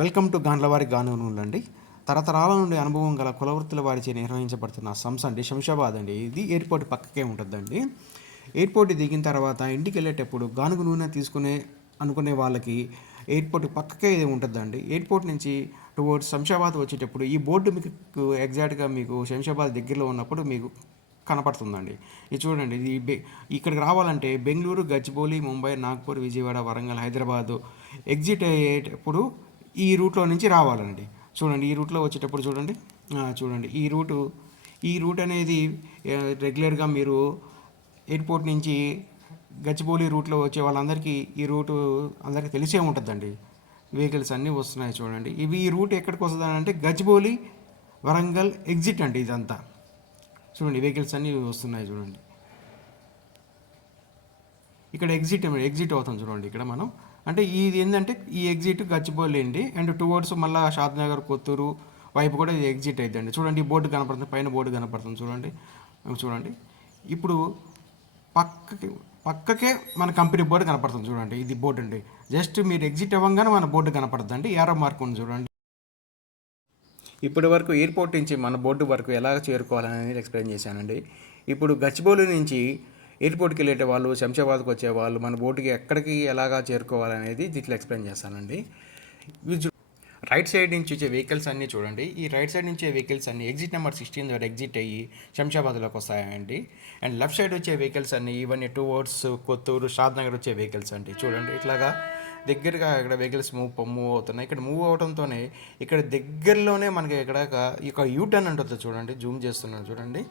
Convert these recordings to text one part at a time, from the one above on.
Welcome to గాండ్లవారి గాను నూనెలు అండి. తరతరాల నుండి అనుభవం గల కులవృత్తుల వారిచే నిర్వహించబడుతున్న సంస్థ అండి శంషాబాద్ అండి. ఇది ఎయిర్పోర్ట్ పక్కకే ఉంటుందండి. ఎయిర్పోర్ట్ దిగిన తర్వాత ఇంటికి వెళ్ళేటప్పుడు గానుగ నూనె అనుకునే వాళ్ళకి ఎయిర్పోర్ట్ పక్కకే ఇది ఉంటుందండి. ఎయిర్పోర్ట్ నుంచి టువర్డ్స్ శంషాబాద్ వచ్చేటప్పుడు ఈ బోర్డు మీకు ఎగ్జాక్ట్గా మీకు శంషాబాద్ దగ్గరలో ఉన్నప్పుడు మీకు కనపడుతుందండి. ఇది చూడండి, ఇక్కడికి రావాలంటే బెంగళూరు, గచ్చిబౌలి, ముంబై, నాగ్పూర్, విజయవాడ, వరంగల్, హైదరాబాదు ఎగ్జిట్ అయ్యేటప్పుడు ఈ రూట్లో నుంచి రావాలండి. చూడండి, ఈ రూట్లో వచ్చేటప్పుడు చూడండి ఈ రూట్ అనేది రెగ్యులర్గా మీరు ఎయిర్పోర్ట్ నుంచి గచ్చిబౌలి రూట్లో వచ్చే వాళ్ళందరికీ ఈ రూటు అందరికీ తెలిసే ఉంటుందండి. వెహికల్స్ అన్నీ వస్తున్నాయి చూడండి. ఈ రూట్ ఎక్కడికి వస్తుంది అంటే గచ్చిబౌలి, వరంగల్ ఎగ్జిట్ అండి. ఇదంతా చూడండి, వెహికల్స్ అన్నీ వస్తున్నాయి చూడండి. ఇక్కడ ఎగ్జిట్ అవుతాం చూడండి. ఇక్కడ మనం అంటే ఇది ఏంటంటే ఈ ఎగ్జిట్ గచ్చిబౌలి అండి. అండ్ టువర్డ్స్ మళ్ళీ షాద్నగర్, కొత్తూరు వైపు కూడా ఇది ఎగ్జిట్ అవుతుందండి. చూడండి, ఈ బోర్డు కనపడుతుంది, పైన బోర్డు కనపడుతుంది చూడండి. ఇప్పుడు పక్కకే మన కంపెనీ బోర్డు కనపడుతుంది చూడండి. ఇది బోర్డు అండి. జస్ట్ మీరు ఎగ్జిట్ అవ్వగానే మన బోర్డు కనపడుతుంది, యారో మార్క్ ఉంది చూడండి. ఇప్పటి వరకు ఎయిర్పోర్ట్ నుంచి మన బోర్డు వరకు ఎలా చేరుకోవాలనేది ఎక్స్ప్లెయిన్ చేశానండి. ఇప్పుడు గచ్చిబౌలి నుంచి ఎయిర్పోర్ట్కి వెళ్ళే వాళ్ళు, శంషాబాద్కి వచ్చే వాళ్ళు మన బోటుకి ఎక్కడికి ఎలాగా చేరుకోవాలనేది దీంట్లో ఎక్స్ప్లెయిన్ చేస్తానండి. రైట్ సైడ్ నుంచి వచ్చే వెహికల్స్ అన్నీ చూడండి. ఈ రైట్ సైడ్ నుంచి వెహికల్స్ అన్నీ ఎగ్జిట్ నెంబర్ 16 ద్వారా ఎగ్జిట్ అయ్యి శంషాబాద్లోకి వస్తాయండి. అండ్ లెఫ్ట్ సైడ్ వచ్చే వెహికల్స్ అన్నీ ఇవన్నీ టువర్డ్స్ కొత్తూరు, షాద్నగర్ వచ్చే వెహికల్స్ అండి. చూడండి, ఇట్లాగా దగ్గరగా ఇక్కడ వెహికల్స్ మూవ్ అవుతున్నాయి. ఇక్కడ మూవ్ అవడంతోనే ఇక్కడ దగ్గరలోనే మనకి ఇక్కడ ఒక యూటర్న్ ఉంటుంది చూడండి. జూమ్ చేస్తున్నాను చూడండి.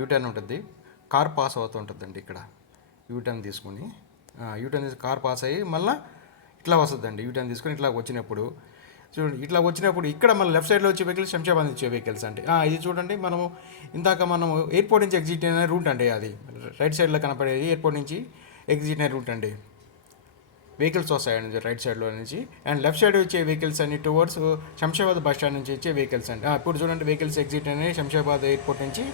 యూటర్న్ ఉంటుంది, కార్ పాస్ అవుతుంటుందండి. ఇక్కడ యూటర్న్ తీసుకుని కార్ పాస్ అయ్యి మళ్ళీ ఇట్లా వస్తుందండి. యూటర్న్ తీసుకొని ఇట్లా వచ్చినప్పుడు చూడండి, ఇట్లా వచ్చినప్పుడు ఇక్కడ మన లెఫ్ట్ సైడ్లో వచ్చే వెహికల్స్ శంషాబాద్ వచ్చే వెహికల్స్ అండి. ఇది చూడండి, మనము ఎయిర్పోర్ట్ నుంచి ఎగ్జిట్ అయిన రూట్ అండి. అది రైట్ సైడ్లో కనపడేది ఎయిర్పోర్ట్ నుంచి ఎగ్జిట్ అయిన రూట్ అండి. వెహికల్స్ వస్తాయండి రైట్ సైడ్లో నుంచి. అండ్ లెఫ్ట్ సైడ్ వచ్చే వెహికల్స్ అన్ని టువర్డ్స్ శంషాబాద్ బస్ స్టాండ్ నుంచి వచ్చే వెహికల్స్ అండి. ఇప్పుడు చూడండి, వెహికల్స్ ఎగ్జిట్ అనేవి శంషాబాద్ ఎయిర్పోర్ట్ నుంచి.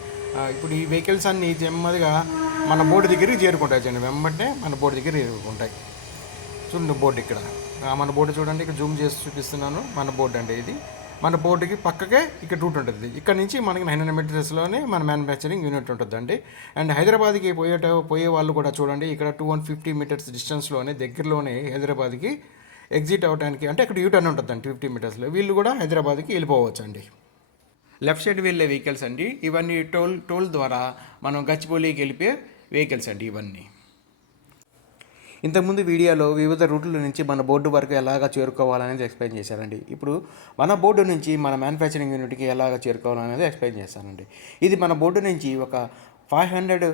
ఇప్పుడు ఈ వెహికల్స్ అన్ని నెమ్మదిగా మన బోర్డు దగ్గరికి చేరుకుంటాయి చూడండి. వెంబడే మన బోర్డు దగ్గర చేరుకుంటాయి చూడండి. బోర్డు ఇక్కడ మన బోర్డు చూడండి, ఇక్కడ జూమ్ చేసి చూపిస్తున్నాను. మన బోర్డు అండి ఇది. మన బోర్డుకి పక్కకే ఇక్కడ రూట్ ఉంటుంది. ఇక్కడ నుంచి మనకి 900 మీటర్స్లోనే మన మ్యానుఫ్యాక్చరింగ్ యూనిట్ ఉంటుందండి. అండ్ హైదరాబాద్కి పోయే వాళ్ళు కూడా చూడండి, ఇక్కడ 250 మీటర్స్ డిస్టెన్స్లోనే దగ్గరలోనే హైదరాబాద్కి ఎగ్జిట్ అవ్వడానికి, అంటే అక్కడ యూటర్న్ ఉంటుందండి 50 మీటర్స్లో. వీళ్ళు కూడా హైదరాబాద్కి వెళ్ళిపోవచ్చు అండి. లెఫ్ట్ సైడ్ వెళ్ళే వెహికల్స్ అండి ఇవన్నీ. టోల్ ద్వారా మనం గచ్చిబౌలికి వెళ్ళిపోయే వెహికల్స్ అండి ఇవన్నీ. ఇంతకుముందు వీడియోలో వివిధ రూట్ల నుంచి మన బోర్డు వరకు ఎలాగ చేరుకోవాలనేది ఎక్స్ప్లెయిన్ చేశానండి. ఇప్పుడు మన బోర్డు నుంచి మన మ్యానుఫ్యాక్చరింగ్ యూనిట్కి ఎలాగ చేరుకోవాలనేది ఎక్స్ప్లెయిన్ చేశానండి. ఇది మన బోర్డు నుంచి ఒక 500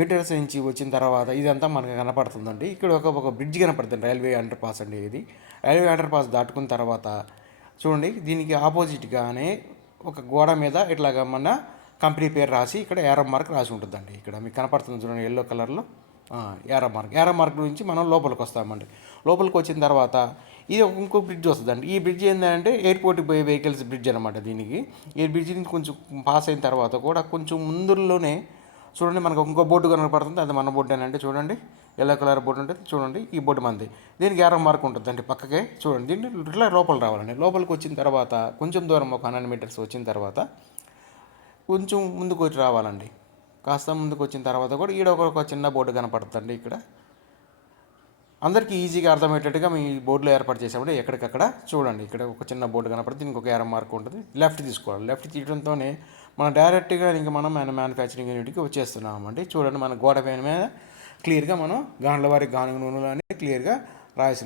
మీటర్స్ నుంచి వచ్చిన తర్వాత ఇదంతా మనకు కనపడుతుందండి. ఇక్కడ ఒక బ్రిడ్జ్ కనపడుతుంది, రైల్వే అండర్ పాస్ అండి. ఇది రైల్వే అండర్ పాస్ దాటుకున్న తర్వాత చూడండి, దీనికి ఆపోజిట్గానే ఒక గోడ మీద ఇట్లాగా మన కంపెనీ పేరు రాసి ఇక్కడ యారో మార్క్ రాసి ఉంటుందండి. ఇక్కడ మీకు కనపడుతుంది చూడండి, ఎల్లో కలర్లో యారో మార్క్ నుంచి మనం లోపలికి వస్తామండి. లోపలికి వచ్చిన తర్వాత ఇది ఇంకో బ్రిడ్జ్ వస్తుందండి. ఈ బ్రిడ్జ్ ఏంటంటే ఎయిర్పోర్ట్కి పోయే వెహికల్స్ బ్రిడ్జ్ అనమాట. దీనికి ఈ బ్రిడ్జ్ నుంచి కొంచెం పాస్ అయిన తర్వాత కూడా కొంచెం ముందులోనే చూడండి మనకు ఇంకో బోర్డు కనపడుతుంది. అది మన బోర్డు అంటే చూడండి, ఎల్లో కలర్ బోర్డు ఉంటుంది చూడండి. ఈ బోర్డు మనది. దీనికి యారో మార్క్ ఉంటుందండి పక్కకే చూడండి. దీన్ని ఇట్లా లోపల రావాలండి. లోపలికి వచ్చిన తర్వాత కొంచెం దూరం ఒక 100 మీటర్స్ వచ్చిన తర్వాత కొంచెం ముందుకు వచ్చి రావాలండి. కాస్త ముందుకు వచ్చిన తర్వాత కూడా ఈడ ఒక చిన్న బోర్డు కనపడుతుందండి. ఇక్కడ అందరికీ ఈజీగా అర్థమయ్యేటట్టుగా మీ బోర్డులో ఏర్పాటు చేసామంటే ఎక్కడికక్కడ చూడండి. ఇక్కడ ఒక చిన్న బోర్డు కనపడుతుంది, దీనికి ఒక యారో మార్క్ ఉంటుంది. లెఫ్ట్ తీసుకోవాలి. లెఫ్ట్ తీయడంతోనే మనం డైరెక్ట్గా ఇంకా మనం మ్యానుఫ్యాక్చరింగ్ యూనిట్కి వచ్చేస్తున్నామండి. చూడండి, మన గోడ పైన మీద క్లియర్గా మనం గాండ్లవారి గానుగ నూనెలు అని క్లియర్గా రాసిన